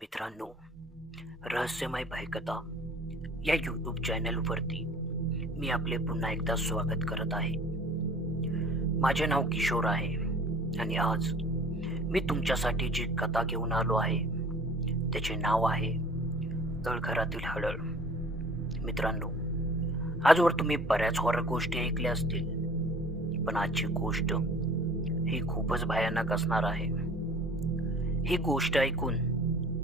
मित्रांनो, रहस्यमय भयकथा या यूट्यूब चॅनलवरती मी आपले पुन्हा एकदा स्वागत करत आहे. माझे नाव किशोर आहे आणि आज मी तुमच्यासाठी जी कथा घेऊन आलो आहे त्याचे नाव आहे तळघरातील हडळ. मित्रांनो, आजवर तुम्ही बऱ्याच हॉरर गोष्टी ऐकल्या असतील, पण आजची गोष्ट ही खूपच भयानक असणार आहे. ही गोष्ट ऐकून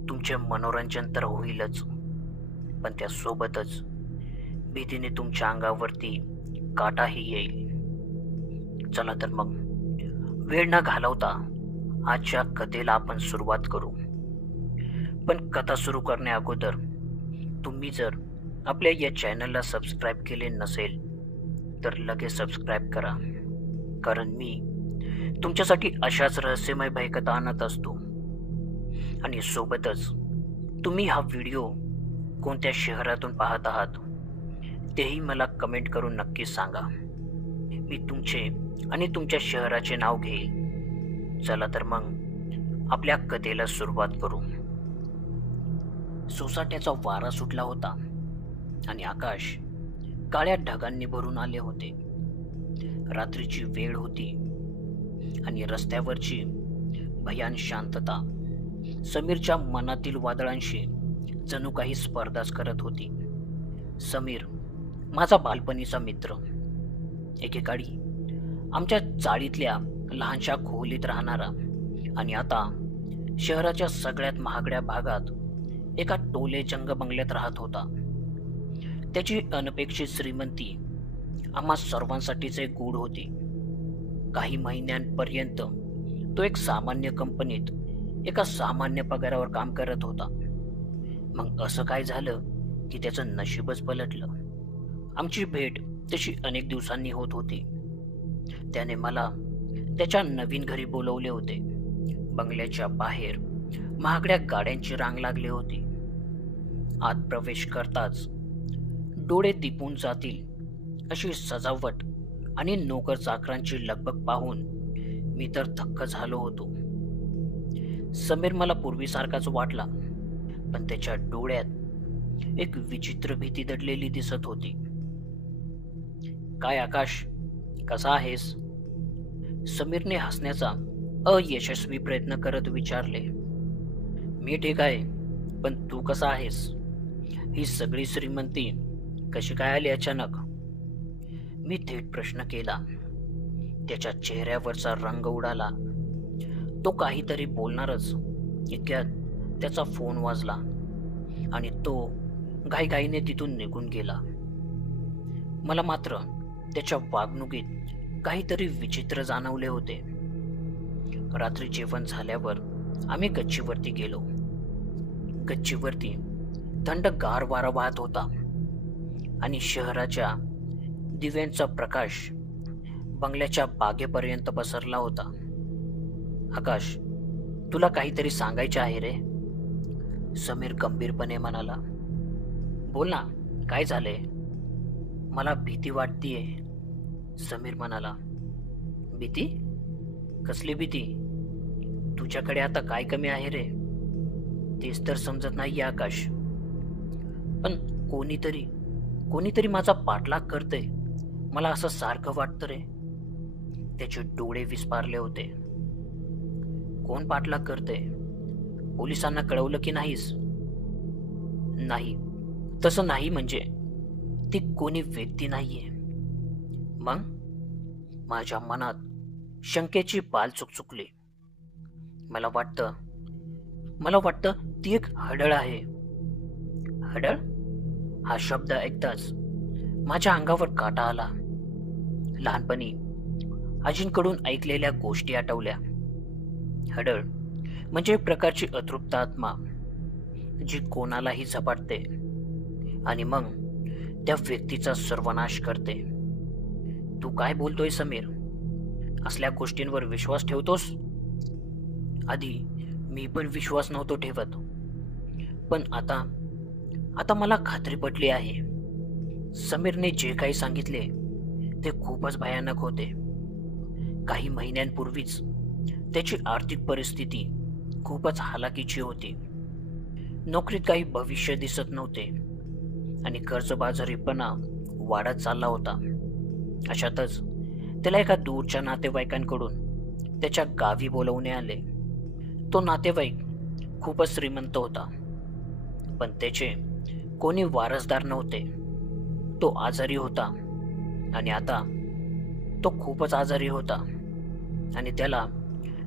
तुमचे मनोरंजन तर होईलच, पण त्यासोबतच भीतीने तुमच्या अंगावरती काटाही येईल. चला तर मग वेळ न घालवता आजच्या कथेला आपण सुरुवात करू. पण कथा सुरू करण्या अगोदर तुम्ही जर आपल्या या चॅनलला सबस्क्राईब केले नसेल तर लगेच सबस्क्राईब करा, कारण मी तुमच्यासाठी अशाच रहस्यमय भयकथा आणत असतो. आणि सोबतच तुम्ही हा व्हिडिओ कोणत्या शहरातून पाहत आहात तेही मला कमेंट करून नक्की सांगा. मी तुमचे आणि तुमच्या शहराचे नाव घेईल. चला तर मग आपल्या कथेला सुरुवात करू. सोसाट्याचा वारा सुटला होता आणि आकाश काळ्या ढगांनी भरून आले होते. रात्रीची वेळ होती आणि रस्त्यावरची भयान शांतता समीरच्या मनातील वादळांशी जणू काही स्पर्धाच करत होती. समीर माझा बालपणीचा मित्र, एकेकाळी आमच्या चाळीतल्या लहानशा खोलीत राहणारा आणि आता शहराच्या सगळ्यात महागड्या भागात एका टोले जंग बंगल्यात राहत होता. त्याची अनपेक्षित श्रीमंती आम्हा सर्वांसाठीच एक गूढ होती. काही महिन्यांपर्यंत तो एक सामान्य कंपनीत एका सामान्य पगारावर काम करत होता. मग असं काय झालं की त्याचं नशीबच पलटलं. आमची भेट तशी अनेक दिवसांनी होत होती. त्याने मला त्याच्या नवीन घरी बोलवले होते. बंगल्याच्या बाहेर महागड्या गाड्यांची रांग लागली होती. आत प्रवेश करताच डोळे दिपून जातील अशी सजावट आणि नोकर चाकरांची लगबग पाहून मी तर थक्क झालो होतो. समीर मला पूर्वीसारखाच वाटला, पण त्याच्या डोळ्यात एक विचित्र भीती दडलेली दिसत होती. काय आकाश, कसा आहेस? समीरने हसण्याचा अयशस्वी प्रयत्न करत विचारले. मी ठीक आहे, पण तू कसा आहेस? ही सगळी श्रीमंती कशी काय आली अचानक? मी थेट प्रश्न केला. त्याच्या चेहऱ्यावरचा रंग उडाला. तो काहीतरी बोलणारच इतक्यात त्याचा फोन वाजला आणि तो घाईघाईने तिथून निघून गेला. मला मात्र त्याच्या वागणुकीत काहीतरी विचित्र जाणवले होते. रात्री जेवण झाल्यावर आम्ही गच्चीवरती गेलो. गच्चीवरती थंडगार वारा वाहत होता आणि शहराच्या दिव्यांचा प्रकाश बंगल्याच्या बागेपर्यंत पसरला होता. आकाश, तुला काहीतरी सांगायचे आहे रे, समीर गंभीरपणे म्हणाला. बोल ना, काय झालंय? मला भीती वाटतीये, समीर म्हणाला. भीती? कसली भीती? तुझ्याकडे आता काय कमी आहे रे? तेच तर समजत नाहीये आकाश. पण कोणीतरी माझा पाठलाग करतंय, मला असं सारखं वाटतं रे. त्याचे डोळे विस्पारले होते. कोण पाठलाग करतंय? पोलिसांना कळवलं की नाहीस? नाही, तसं नाही. म्हणजे ती कोणी व्यक्ती नाहीये. मग? माझ्या मनात शंकेची पाल चुकचुकली. मला वाटतं ती एक हडळ आहे. हडळ? हा शब्द ऐकताच माझ्या अंगावर काटा आला. लहानपणी आजींकडून ऐकलेल्या गोष्टी आठवल्या. हडळ म्हणजे एक प्रकारची अतृप्त आत्मा जी कोणालाही झपाटते आणि मग त्या व्यक्तीचा सर्वनाश करते. तू काय बोलतोय समीर? असल्या गोष्टींवर विश्वास ठेवतोस? आधी मी पण विश्वास नव्हतो ठेवत, पण आता मला खात्री पटली आहे. समीरने जे काही सांगितले ते खूपच भयानक होते. काही महिन्यांपूर्वीच त्याची आर्थिक परिस्थिती खूपच हालाकीची होती. नोकरीत काही भविष्य दिसत नव्हते आणि कर्जबाजारीपणा वाढत चालला होता. अशातच त्याला एका दूरच्या नातेवाईकांकडून त्याच्या गावी बोलवणे आले. तो नातेवाईक खूपच श्रीमंत होता, पण त्याचे कोणी वारसदार नव्हते. तो आजारी होता आणि आता तो खूपच आजारी होता आणि त्याला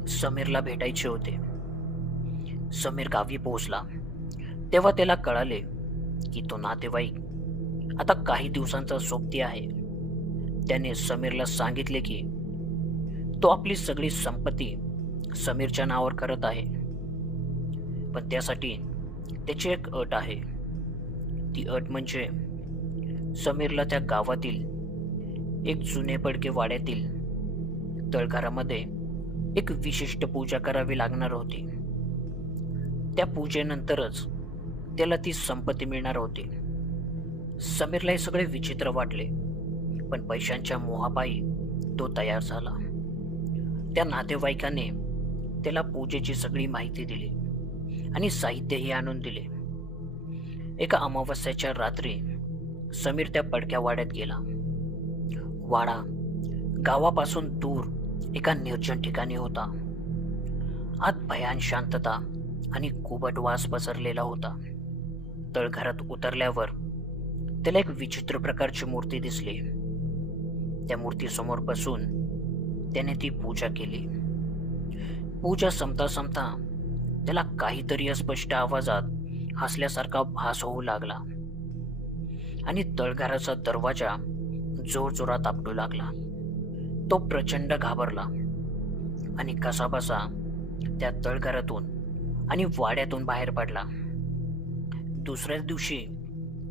समीरला भेटायचे होते. समीर गावी पोहोचला तेव्हा त्याला कळाले की तो नातेवाईक आता काही दिवसांचा सोबती आहे. त्याने समीरला सांगितले की तो आपली सगळी संपत्ती समीरच्या नावावर करत आहे, पण त्यासाठी त्याची एक अट आहे. ती अट म्हणजे समीरला त्या गावातील एक जुने पडके वाड्यातील तळघरामध्ये एक विशिष्ट पूजा करावी लागणार होती. त्या पूजेनंतरच त्याला ती संपत्ती मिळणार होती. समीरला हे सगळे विचित्र वाटले, पण पैशांच्या मोहापायी तो तयार झाला. त्या नातेवाईकाने त्याला पूजेची सगळी माहिती दिली आणि साहित्यही आणून दिले. एका अमावस्याच्या रात्री समीर त्या पडक्या वाड्यात गेला. वाडा गावापासून दूर एका निर्जन ठिकाणी होता. आत भयान शांतता आणि कुबट वास पसरलेला होता. तळघरात उतरल्यावर त्याला एक विचित्र प्रकारची मूर्ती दिसली. त्या मूर्तीसमोर बसून त्याने ती पूजा केली. पूजा संपता संपता त्याला काहीतरी अस्पष्ट आवाजात हसल्यासारखा भास होऊ लागला आणि तळघराचा दरवाजा जोरजोरात आपटू लागला. तो प्रचंड घाबरला आणि कसाबसा त्या तळघरातून आणि वाड्यातून बाहेर पडला. दुसऱ्याच दिवशी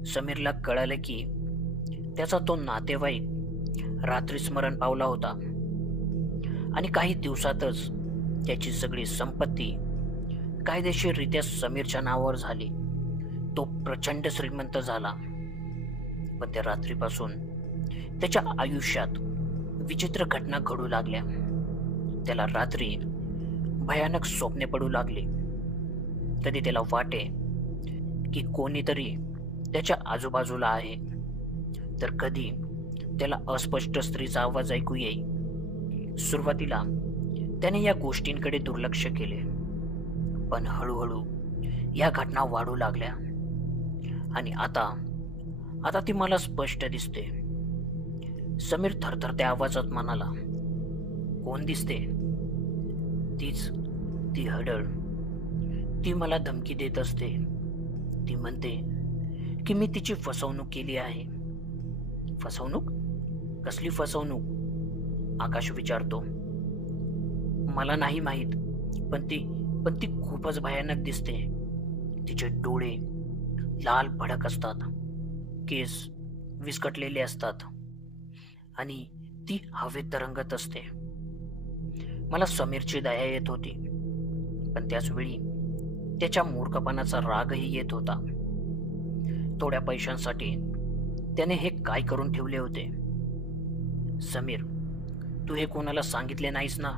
समीरला कळालं की त्याचा तो नातेवाईक रात्री स्मरण पावला होता आणि काही दिवसातच त्याची सगळी संपत्ती कायदेशीररित्या समीरच्या नावावर झाली. तो प्रचंड श्रीमंत झाला, पण त्या रात्रीपासून त्याच्या आयुष्यात विचित्र घटना घडू लागल्या. त्याला रात्री भयानक स्वप्ने पडू लागली. कधी त्याला वाटे की कोणीतरी त्याच्या आजूबाजूला आहे, तर कधी त्याला अस्पष्ट स्त्रीचा आवाज ऐकू येई. सुरुवातीला त्याने या गोष्टींकडे दुर्लक्ष केले, पण हळूहळू या घटना वाढू लागल्या आणि आता ती मला स्पष्ट दिसते. समीर थरथरत्या आवाजात म्हणाला, कोण दिसते? ती हडळ. ती मला धमकी देत असते. ती म्हणते की मी तिची फसवणूक केली आहे. फसवणूक? कसली फसवणूक? आकाश विचारतो. मला नाही माहीत, पण ती खूपच भयानक दिसते. तिचे डोळे लाल भडक असतात, केस विस्कटलेले असतात आणि ती हवेत तरंगत असते. मला समीरची दया येत होती, पण त्याच वेळी त्याच्या मूर्खपणाचा रागही येत होता. थोड्या पैशांसाठी त्याने हे काय करून ठेवले होते? समीर, तू हे कोणाला सांगितले नाहीस ना?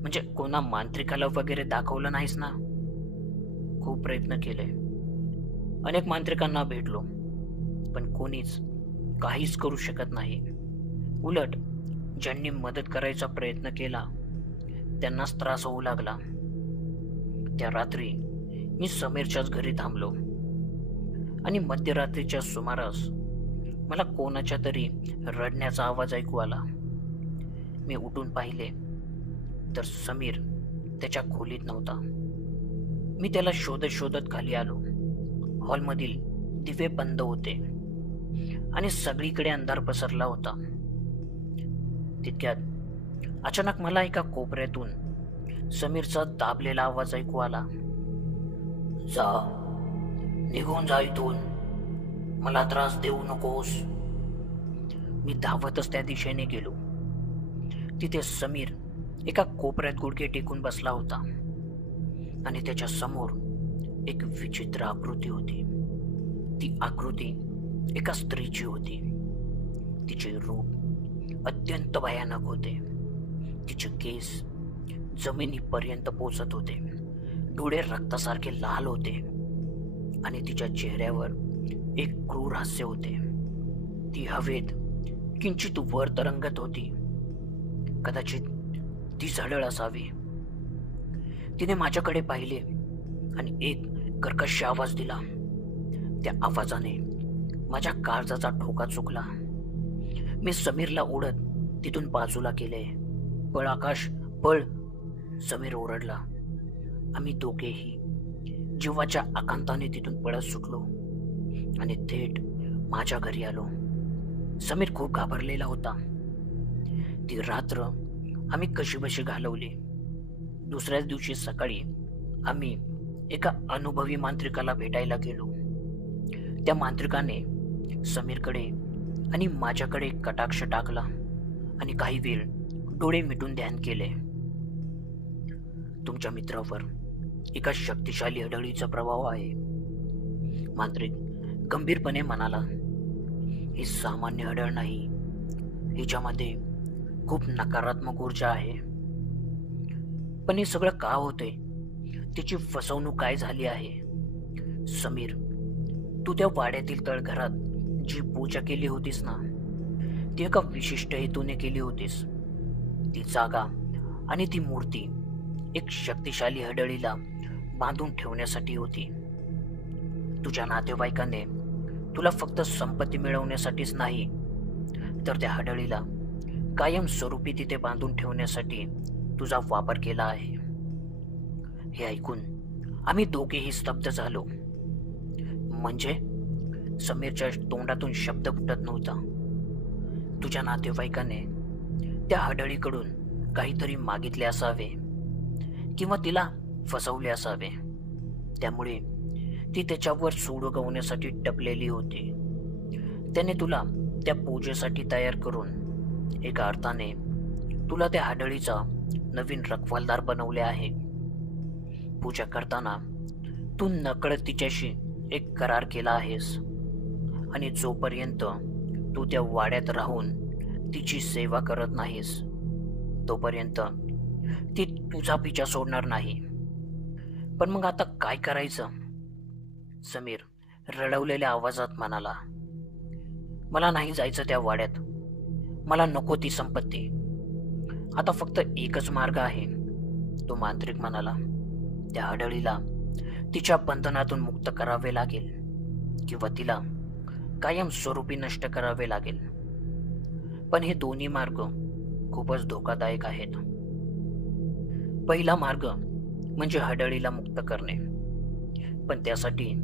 म्हणजे कोणा मांत्रिकाला वगैरे दाखवलं नाहीस ना? खूप प्रयत्न केले, अनेक मांत्रिकांना भेटलो, पण कोणीच काहीच करू शकत नाही. उलट ज्यांनी मदत करायचा प्रयत्न केला त्यांनाच त्रास होऊ लागला. त्या रात्री मी समीरच्याच घरी थांबलो आणि मध्यरात्रीच्या सुमारास मला कोणाच्या तरी रडण्याचा आवाज ऐकू आला. मी उठून पाहिले तर समीर त्याच्या खोलीत नव्हता. मी त्याला शोधत शोधत खाली आलो. हॉलमधील दिवे बंद होते आणि सगळीकडे अंधार पसरला होता. तितक्यात अचानक मला एका कोपऱ्यातून समीरचा दाबलेला आवाज ऐकू आला. जा, निघून जा इथून, मला त्रास देऊ नकोस. मी धावतच त्या दिशेने गेलो. तिथे समीर एका कोपऱ्यात गुडघे टेकून बसला होता आणि त्याच्या समोर एक विचित्र आकृती होती. ती आकृती एका स्त्रीची होती. तिचे रूप अत्यंत भयानक होते. तिचे केस जमिनीपर्यंत पोचत होते. डोळे रक्तासारखे लाल होते आणि तिच्या चेहऱ्यावर एक क्रूर हास्य होते. ती हवेत किंचित वर तरंगत होती. कदाचित ती झडळ असावी. तिने माझ्याकडे पाहिले आणि एक कर्कश आवाज दिला. त्या आवाजाने माझ्या काळजाचा ठोका चुकला. मी समीरला ओढत तिथून बाजूला केले. "पळ आकाश, पळ!" समीर ओरडला. आम्ही दोघेही जीवाच्या आकांताने तिथून पळत सुटलो आणि थेट माझ्या घरी आलो. समीर खूप घाबरलेला होता. ती रात्र आम्ही कशीबशी घालवली. दुसऱ्याच दिवशी सकाळी आम्ही एका अनुभवी मांत्रिकाला भेटायला गेलो. त्या मांत्रिकाने समीरकडे आणि माझ्याकडे कटाक्ष टाकला आणि काही वेळ डोळे मिटून ध्यान केले. "तुमच्या मित्रावर एका शक्तिशाली हडळीचा प्रभाव आहे," मांत्रिक गंभीरपणे म्हणाला. "ही सामान्य हडळ नाही. हिच्यामध्ये खूप नकारात्मक ऊर्जा आहे. पण हे सगळं का होते? तिची फसवणूक काय झाली आहे? समीर, तू त्या वाड्यातील तळघरात जी पूजा केली होतीस ना, ती एका विशिष्ट हेतूने केली होतीस. ती जागा आणि ती मूर्ती एक शक्तिशाली हडळीला बांधून ठेवण्यासाठी होती. तुझ्या नातेवाईकाने तुला फक्त संपत्ती मिळवण्यासाठीच नाही, तर त्या हडळीला कायमस्वरूपी तिथे बांधून ठेवण्यासाठी तुझा वापर केला आहे." हे ऐकून आम्ही दोघेही स्तब्ध झालो. "म्हणजे?" समीरच्या तोंडातून शब्द फुटत नव्हता. "तुझ्या नातेवाईकाने त्या हडळीकडून काहीतरी मागितले असावे किंवा तिला फसवले असावे. त्यामुळे ती त्याच्यावर सूड उगवण्यासाठी टपलेली होती. त्याने तुला त्या पूजेसाठी तयार करून एका अर्थाने तुला त्या हडळीचा नवीन रखवालदार बनवले आहे. पूजा करताना तू नकळत तिच्याशी एक करार केला आहेस आणि जोपर्यंत तू त्या वाड्यात राहून तिची सेवा करत नाहीस, तोपर्यंत ती तुझा पिछा सोडणार नाही. पण मग आता काय करायचं?" समीर रडवलेल्या आवाजात म्हणाला. "मला नाही जायचं त्या वाड्यात. मला नको ती संपत्ती. आता फक्त एकच मार्ग आहे," तो मांत्रिक म्हणाला. "त्या हडळीला तिच्या बंधनातून मुक्त करावे लागेल किंवा तिला कायमस्वरूपी नष्ट करावे लागेल. पण हे दोन्ही मार्ग खूपच धोकादायक आहेत. पहिला मार्ग म्हणजे हडळीला मुक्त करणे, पण त्यासाठी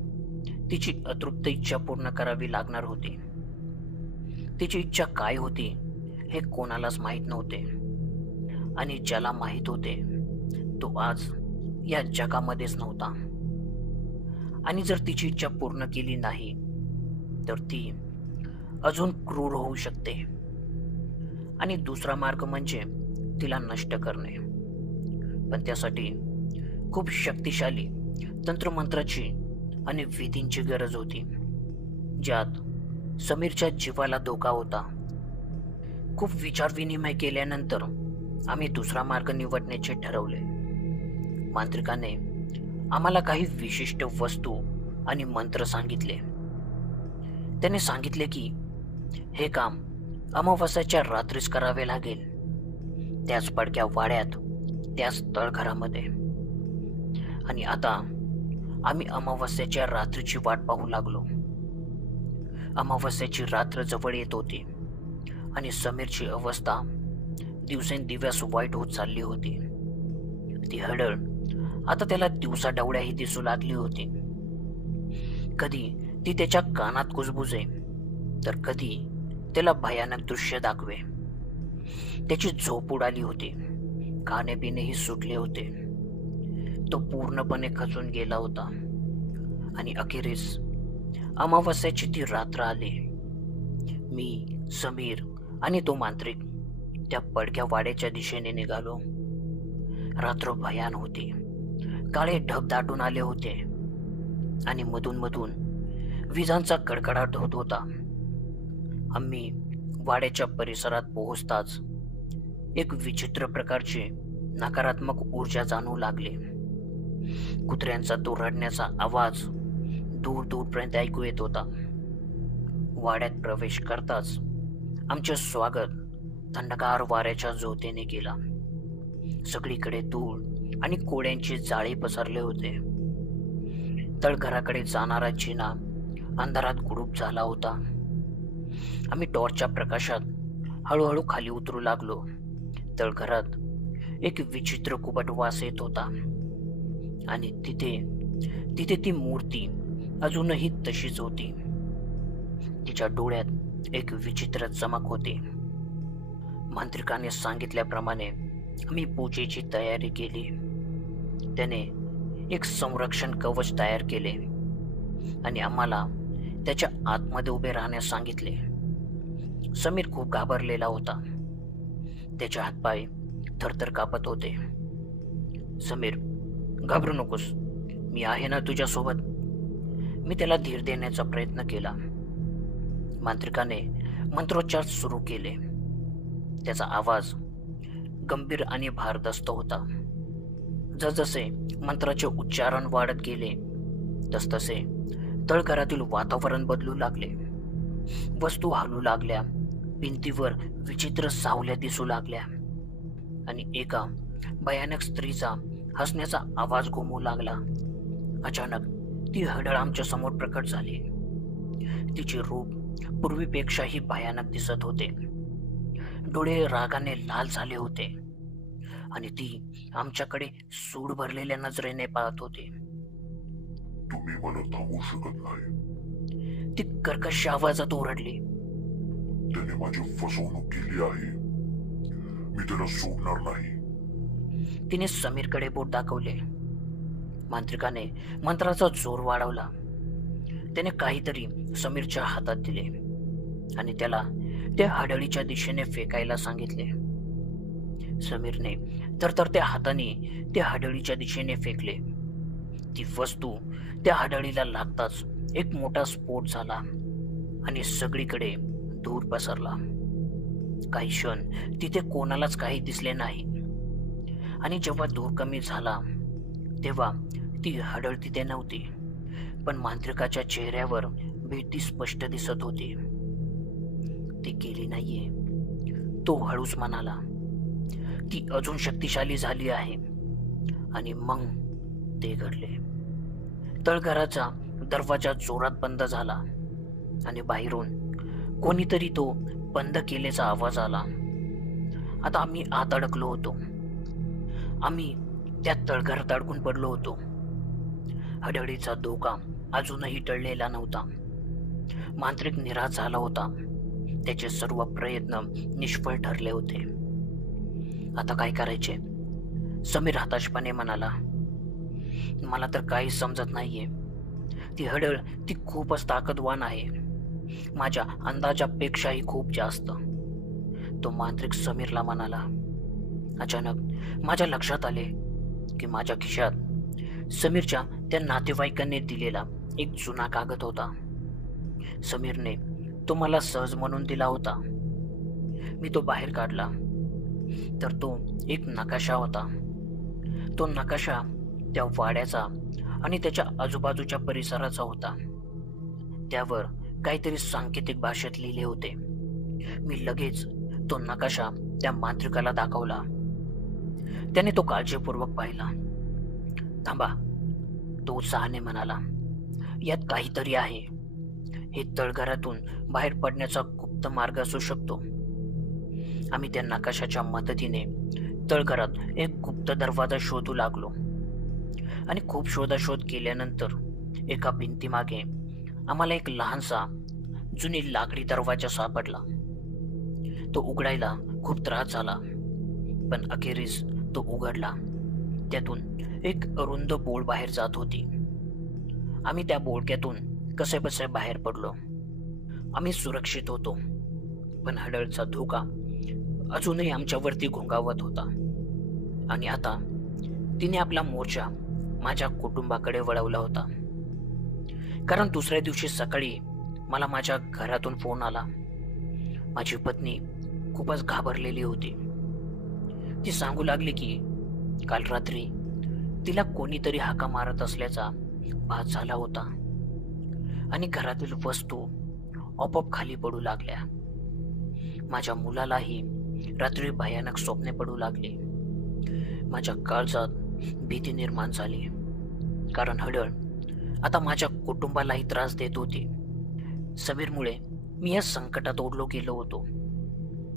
तिची अतृप्त इच्छा पूर्ण करावी लागणार होती. तिची इच्छा काय होती हे कोणालाच माहीत नव्हते, आणि ज्याला माहीत होते तो आज या जगामध्येच नव्हता. आणि जर तिची इच्छा पूर्ण केली नाही तर ती अजून क्रूर होऊ शकते. आणि दुसरा मार्ग म्हणजे तिला नष्ट करणे, पण त्यासाठी खूप शक्तिशाली तंत्रमंत्राची आणि विधींची गरज होती, ज्यात समीरच्या जीवाला धोका होता. खूप विचारविनिमय केल्यानंतर आम्ही दुसरा मार्ग निवडण्याचे ठरवले. मांत्रिकाने आम्हाला काही विशिष्ट वस्तू आणि मंत्र सांगितले. त्याने सांगितले की हे काम अमावास्येच्या रात्रीच करावे लागेल, त्याच पडक्या वाड्यात, त्याच तळघरामध्ये. आणि आता आम्ही अमावास्येच्या रात्रीची वाट पाहू लागलो. अमावास्येची रात्र जवळ येत होती आणि समीरची अवस्था दिवसेंदिवस वाईट होत चालली होती. ती हडळ आता त्याला दिवसाढवळ्याही दिसू लागली होती. कधी ती त्याच्या कानात कुजबुजे, तर कधी त्याला भयानक दृश्य दाखवे. त्याची झोप उडाली होती, खाणेपिणेही सुटले होते. तो पूर्णपणे खचून गेला होता. आणि अखेरीस अमावास्येची ती रात्र आली. मी, समीर आणि तो मांत्रिक त्या पडक्या वाड्याच्या दिशेने निघालो. रात्र भयान होती. काळे ढग दाटून आले होते आणि मधून मधून विजांचा कडकडाट होत होता. आम्ही वाड्याच्या परिसरात पोहोचताच एक विचित्र प्रकारची नकारात्मक ऊर्जा जाणवू लागली. कुत्र्यांचा तो रडण्याचा आवाज दूर दूरपर्यंत ऐकू येत होता. वाड्यात प्रवेश करताच आमचे स्वागत थंडगार वाऱ्याच्या झोतेने केला. सगळीकडे धूळ आणि कोळ्यांची जाळी पसरले होते. तळघराकडे जाणारा जिना अंधारात गुडूप झाला होता. आम्ही टॉर्चच्या प्रकाशात हळूहळू खाली उतरू लागलो. तळघरात एक विचित्र कुबट वास येत होता आणि तिथे तिथे ती मूर्ती अजूनही तशीच होती. तिच्या डोळ्यात एक विचित्र चमक होती. मांत्रिकाने सांगितल्याप्रमाणे आम्ही पूजेची तयारी केली. त्याने एक संरक्षण कवच तयार केले आणि आम्हाला त्याच्या आतमध्ये उभे राहण्यास सांगितले. समीर खूप घाबरलेला होता. त्याचे हातपाय थरथर कापत होते. समीर, घाबरू नकोस, मी आहे ना तुझ्यासोबत. मी त्याला धीर देण्याचा प्रयत्न केला. मांत्रिकाने मंत्रोच्चार सुरू केले. त्याचा आवाज गंभीर आणि भारदस्त होता. जसजसे मंत्राचे उच्चारण वाढत गेले तसतसे तळघरातील वातावरण बदलू लागले. वस्तू हलू लागल्या, भिंतीवर विचित्र सावल्या दिसू लागल्या आणि एका भयानक स्त्रीचा हसण्याचा आवाज घुमू लागला. अचानक ती हडळ आमच्या समोर प्रकट झाली. तिचे रूप पूर्वीपेक्षाही भयानक दिसत होते. डोळे रागाने लाल झाले होते आणि ती आमच्याकडे सूड भरलेल्या नजरेने पाहत होती. तुम्ही मला थांबवू शकत नाही, ती कर्कश आवाजात ओरडली. त्याने माझी फसवणूक केली आहे. मी त्याला सोडणार नाही. तिने समीरकडे बोट दाखवले. मांत्रिकाने मंत्राचा जोर वाढवला. त्याने काहीतरी समीरच्या हातात दिले आणि त्याला त्या हडळीच्या दिशेने फेकायला सांगितले. समीरने तर त्या हाताने त्या हडळीच्या दिशेने फेकले. ती वस्तू त्या हडळीला लागताच एक मोठा स्फोट झाला आणि सगळीकडे धूर पसरला. काही क्षण तिथे कोणालाच काही दिसले नाही आणि जेव्हा धूर कमी झाला तेव्हा ती हडळ तिथे नव्हती, पण मांत्रिकाच्या चेहऱ्यावर भीती स्पष्ट दिसत होती. ती गेली नाहीये, तो हळूच म्हणाला. ती अजून शक्तिशाली झाली आहे. आणि मग ते घडले. तळघराचा दरवाजा जोरात बंद झाला आणि बाहेरून कोणीतरी तो बंद केल्याचा आवाज आला. आता आम्ही आत अडकलो होतो. आम्ही त्या तळघरात अडकून पडलो होतो. हडळीचा धोका अजूनही टळलेला नव्हता. मांत्रिक निराश झाला होता. त्याचे सर्व प्रयत्न निष्फळ ठरले होते. आता काय करायचे? समीर हताशपणे म्हणाला. मला तर काही समजत नाहीये. ती हडळ ती खूपच ताकदवान आहे, माझ्या अंदाजापेक्षाही खूप जास्त, तो मांत्रिक समीरला म्हणाला. अचानक माझ्या लक्षात आले की माझ्या खिशात समीरच्या त्या नातेवाईकांनी दिलेला एक जुना कागद होता. समीरने तो मला सहज म्हणून दिला होता. मी तो बाहेर काढला तर तो एक नकाशा होता. तो नकाशा त्या वाड्याचा आणि त्याच्या आजूबाजूच्या परिसराचा होता. त्यावर काहीतरी सांकेतिक भाषेत लिहिले होते. मी लगेच तो नकाशा त्या मांत्रिकाला दाखवला. त्याने तो काळजीपूर्वक पाहिला. थांबा, तो उत्साहाने म्हणाला. यात काहीतरी आहे. हे तळघरातून बाहेर पडण्याचा गुप्त मार्ग असू शकतो. आम्ही त्या नकाशाच्या मदतीने तळघरात एक गुप्त दरवाजा शोधू लागलो आणि खूप शोधाशोध केल्यानंतर एका भिंतीमागे आम्हाला एक लहानसा जुनी लाकडी दरवाजा सापडला. तो उघडायला खूप त्रास झाला, पण अखेरीस तो उघडला. त्यातून एक अरुंद बोळ बाहेर जात होती. आम्ही त्या बोळक्यातून कसेबसे बाहेर पडलो. आम्ही सुरक्षित होतो, पण हडळचा धोका अजूनही आमच्यावरती घोंगावत होता. आणि आता तिने आपला मोर्चा माझ्या कुटुंबाकडे वळवला होता. कारण दुसऱ्या दिवशी सकाळी मला माझ्या घरातून फोन आला. माझी पत्नी खूपच घाबरलेली होती. ती सांगू लागली की काल रात्री तिला कोणीतरी हाका मारत असल्याचा भास झाला होता. आणि घरातील वस्तू आपोआप खाली पडू लागल्या. माझ्या मुलालाही रात्री भयानक स्वप्ने पडू लागली. माझ्या काळजात भीती निर्माण झाली, कारण हडळ आता माझ्या कुटुंबालाही त्रास देत होती. समीरमुळे मी या संकटात ओढलो गेलो होतो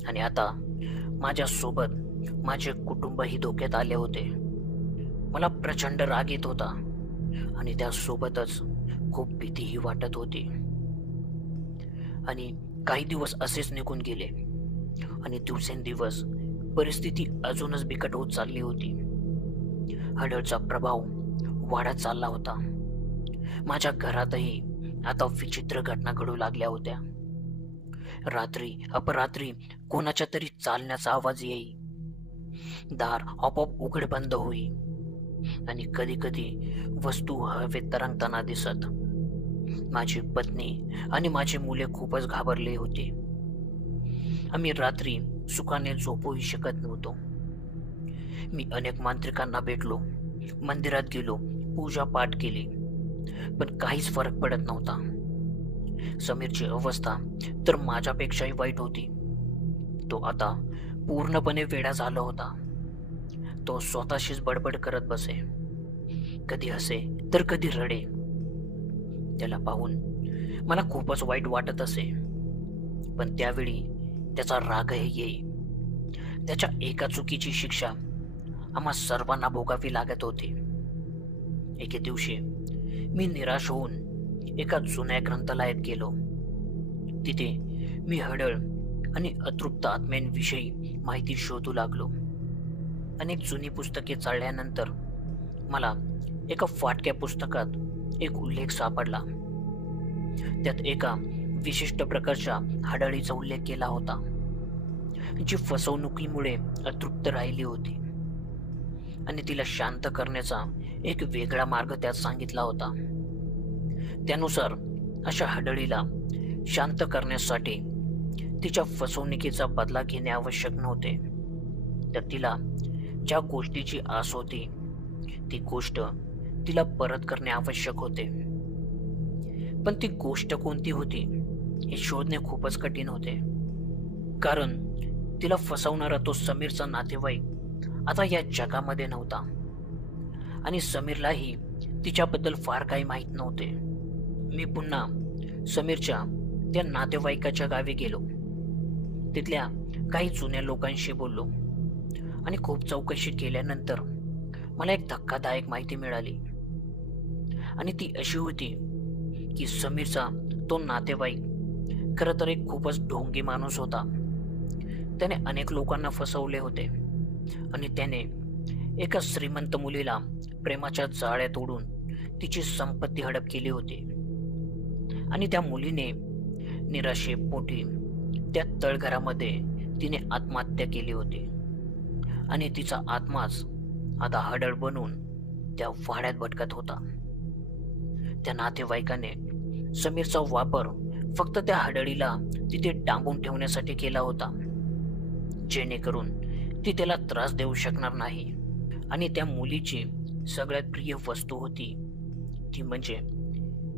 आणि आता माझ्यासोबत माझे कुटुंबही धोक्यात आले होते. मला प्रचंड राग येत होता आणि त्यासोबतच खूप भीतीही वाटत होती. आणि काही दिवस असेच निघून गेले आणि दिवसेंदिवस परिस्थिती अजूनच बिकट होत चालली होती. हडळचा प्रभाव वाढत चालला होता. माझ्या घरातही आता विचित्र घटना घडू लागल्या होत्या. रात्री अपरात्री कोणाच्या तरी चालण्याचा आवाज येई, दार आपोआप उघड बंद होई आणि कधी कधी वस्तू हवेत तरंगताना दिसत. माझी पत्नी आणि माझी मुले खूपच घाबरले होते. आम्ही रात्री सुखाने झोपूही शकत नव्हतो. मी अनेक मांत्रिकांना भेटलो, मंदिरात गेलो, पूजा पाठ केली, पण काहीच फरक पडत नव्हता. समीरची अवस्था तर माझ्यापेक्षाही वाईट होती. तो आता पूर्णपणे वेडा झाला होता. तो स्वतःशीच बडबड करत बसे, कधी हसे तर कधी रडे. त्याला पाहून मला खूपच वाईट वाटत असे, पण त्यावेळी त्याचा रागही येई. त्याच्या एका चुकीची शिक्षा आम्हा सर्वांना भोगावी लागत होती. एके दिवशी मी निराश होऊन एका जुन्या ग्रंथालयात गेलो. तिथे मी हडळ आणि अतृप्त आत्म्यांविषयी माहिती शोधू लागलो. अनेक जुनी पुस्तके चाळल्यानंतर मला एका फाटक्या पुस्तकात एक उल्लेख सापडला. त्यात एका विशिष्ट प्रकारच्या हडळीचा उल्लेख केला होता, जी फसवणुकीमुळे अतृप्त राहिली होती आणि तिला शांत करण्याचा एक वेगळा मार्ग त्यात सांगितला होता. त्यानुसार अशा हडळीला शांत करण्यासाठी तिच्या फसवणुकीचा बदला घेणे आवश्यक नव्हते, तर तिला ज्या गोष्टीची आस होती ती गोष्ट तिला परत करणे आवश्यक होते. पण ती गोष्ट कोणती होती हे शोधणे खूपच कठीण होते, कारण तिला फसवणारा तो समीरचा नातेवाईक आता या जगामध्ये नव्हता आणि समीरलाही तिच्याबद्दल फार काही माहीत नव्हते. मी पुन्हा समीरच्या त्या नातेवाईकाच्या गावी गेलो. तिथल्या काही जुन्या लोकांशी बोललो आणि खूप चौकशी केल्यानंतर मला एक धक्कादायक माहिती मिळाली. आणि ती अशी होती की समीरचा तो नातेवाईक खरं तर एक खूपच ढोंगी माणूस होता. त्याने अनेक लोकांना फसवले होते आणि त्याने एका श्रीमंत मुलीला प्रेमाच्या जाळ्यात ओढून तिची संपत्ती हडप केली होती आणि त्या मुलीने निराशेपोटी त्या तळघरामध्ये तिने आत्महत्या केली होती आणि तिचा आत्माच आता हडळ बनून त्या वाड्यात भटकत होता. त्या नातेवाईकाने समीरचा वापर फक्त त्या हडळीला तिथे डांबून ठेवण्यासाठी केला होता, जेणेकरून ती त्याला त्रास देऊ शकणार नाही. आणि त्या मुलीची सगळ्यात प्रिय वस्तू होती ती म्हणजे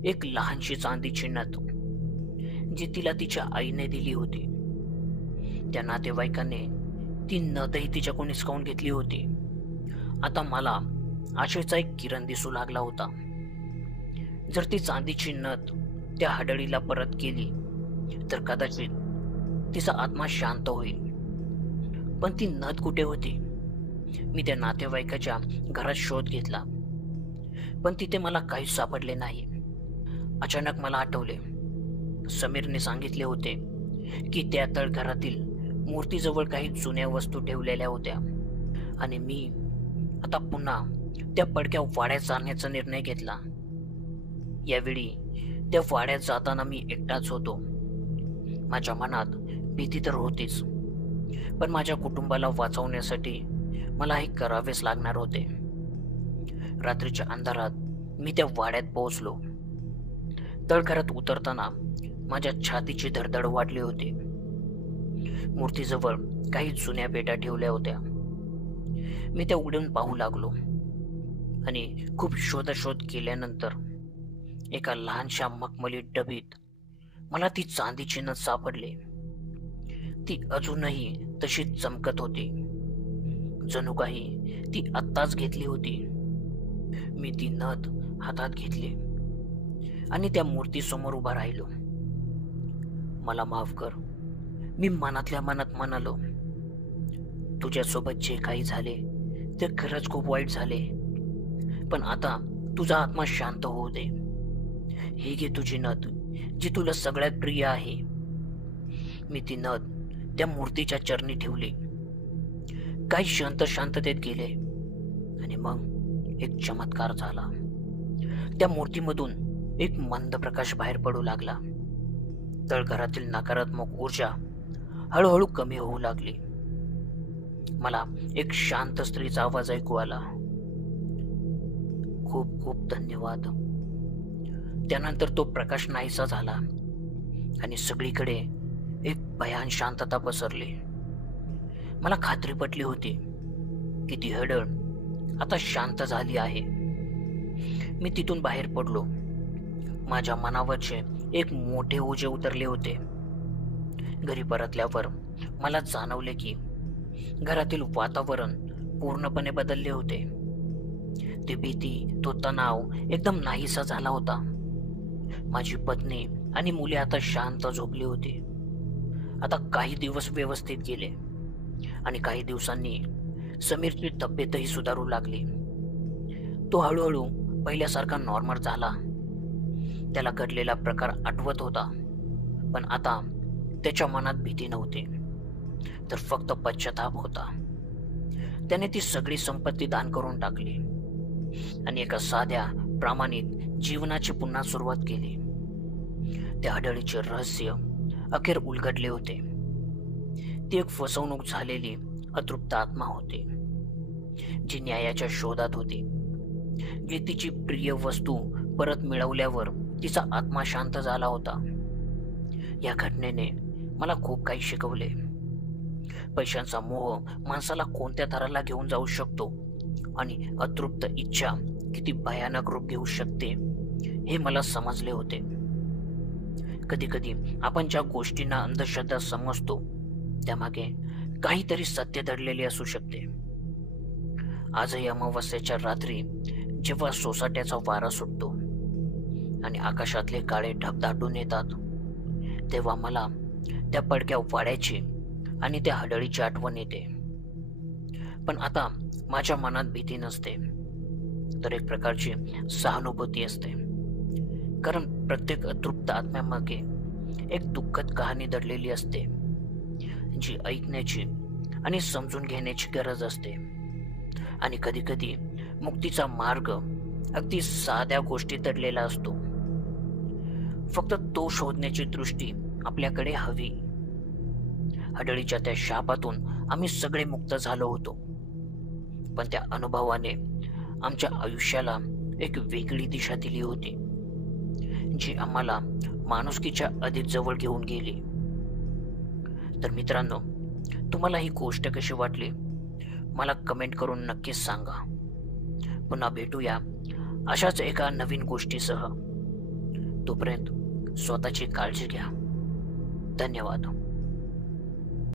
एक लहानशी चांदीची नथ, जी तिला तिच्या आईने दिली होती. त्या नातेवाईकाने ती नथही तिच्याकडून हिसकावून घेतली होती. आता मला आशेचा एक किरण दिसू लागला होता. जर ती चांदीची नथ त्या हडळीला परत केली तर कदाचित तिचा आत्मा शांत होईल. पण ती नथ कुठे होती? मी त्या नातेवाईकाच्या घरात शोध घेतला, पण तिथे मला काहीच सापडले नाही. अचानक मला आठवले, समीरने सांगितले होते की त्या तळघरातील मूर्तीजवळ काही जुन्या वस्तू ठेवलेल्या होत्या आणि मी आता पुन्हा त्या पडक्या वाड्यात जाण्याचा निर्णय घेतला. यावेळी त्या वाड्यात जाताना मी एकटाच होतो. माझ्या मनात भीती तर होतीच, पण माझ्या कुटुंबाला वाचवण्यासाठी मला हे करावेच लागणार होते. रात्रीच्या अंधारात मी त्या वाड्यात पोहोचलो. तळघरात उतरताना माझ्या छातीची धडधड वाढली होती. मूर्तीजवळ काही जुन्या पेट्या ठेवल्या होत्या. मी त्या उडून पाहू लागलो आणि खूप शोधाशोध केल्यानंतर एका लहानशा मखमली डबीत मला ती चांदीची नथ सापडली. ती अजूनही तशीच चमकत होती, जणू काही ती आत्ताच घेतली होती. मी ती नथ हातात घेतली आणि त्या मूर्तीसमोर उभा राहिलो. मला माफ कर, मी मनातल्या मनात म्हणालो. तुझ्यासोबत जे काही झाले ते खरंच खूप वाईट झाले, पण आता तुझा आत्मा शांत होऊ दे. ही घे तुझी नथ, जी तुला सगळ्यात प्रिय आहे. मी ती नथ त्या मूर्तीच्या चरणी ठेवली. काही क्षण तर शांततेत गेले आणि मग एक चमत्कार झाला. त्या मूर्तीमधून एक मंद प्रकाश बाहेर पडू लागला. तळघरातील नकारात्मक ऊर्जा हळूहळू कमी होऊ लागली. मला एक शांत स्त्रीचा आवाज ऐकू आला. खूप खूप धन्यवाद. त्यानंतर तो प्रकाश नाहीसा झाला आणि सगळीकडे एक भयान शांतता पसरली. मला खात्री पटली होती की ती हडळ आता शांत झाली आहे. मी तिथून बाहेर पडलो. माझ्या मनावरचे एक मोठे ओझे उतरले होते. घरी परतल्यावर मला जाणवले की घरातील वातावरण पूर्णपणे बदलले होते. ती भीती, तो तणाव एकदम नाहीसा झाला होता. माझी पत्नी आणि मुले आता शांत झोपली होती. आता काही दिवस व्यवस्थित गेले आणि काही दिवसांनी समीरची तब्येतही सुधारू लागली. तो हळूहळू पहिल्यासारखा नॉर्मल झाला. त्याला घडलेला प्रकार आठवत होता, पण आता त्याच्या मनात भीती नव्हती, तर फक्त पश्चाताप होता. त्याने ती सगळी संपत्ती दान करून टाकली आणि एका साध्या प्रामाणिक जीवनाची पुन्हा सुरुवात केली. त्या आढळीचे रहस्य अखेर उलगडले होते. ती एक फसवणूक झालेली अतृप्त आत्मा होती, जी न्यायाच्या शोधात होती. जी तिची प्रिय वस्तू परत मिळवल्यावर तिचा आत्मा शांत झाला होता. या घटनेने मला खूप काही शिकवले. पैशांचा मोह माणसाला कोणत्या थराला घेऊन जाऊ शकतो आणि अतृप्त इच्छा किती भयानक रूप घेऊ शकते हे मला समजले होते. कधी कधी आपण ज्या गोष्टींना अंधश्रद्धा समजतो त्यामागे काहीतरी सत्य दडलेले असू शकते. आजही अमावस्येच्या रात्री जेव्हा सोसाट्याचा वारा सुटतो आणि आकाशातले काळे ढग दाटून येतात, तेव्हा मला त्या पडक्या वाड्याची आणि त्या हडळीची आठवण येते. पण आता माझ्या मनात भीती नसते, तर एक प्रकारची सहानुभूती असते. कारण प्रत्येक अतृप्त आत्म्यामागे एक दुःखद कहाणी दडलेली असते, जी ऐकण्याची आणि समजून घेण्याची गरज असते. आणि कधी कधी मुक्तीचा मार्ग अगदी साध्या गोष्टीत दडलेला असतो. फक्त तो शोधण्याची दृष्टी आपल्याकडे हवी. हडळीच्या त्या शापातून आम्ही सगळे मुक्त झालो होतो, पण त्या अनुभवाने आमच्या आयुष्याला एक वेगळी दिशा दिली होती, जी आम्हाला माणुसकीच्या अधिक जवळ घेऊन गेली. तर मित्रांनो, तुम्हाला ही गोष्ट कशी वाटली मला कमेंट करून नक्कीच सांगा. पुन्हा भेटूया अशाच एका नवीन गोष्टीसह. तोपर्यंत स्वतःची काळजी घ्या. धन्यवाद.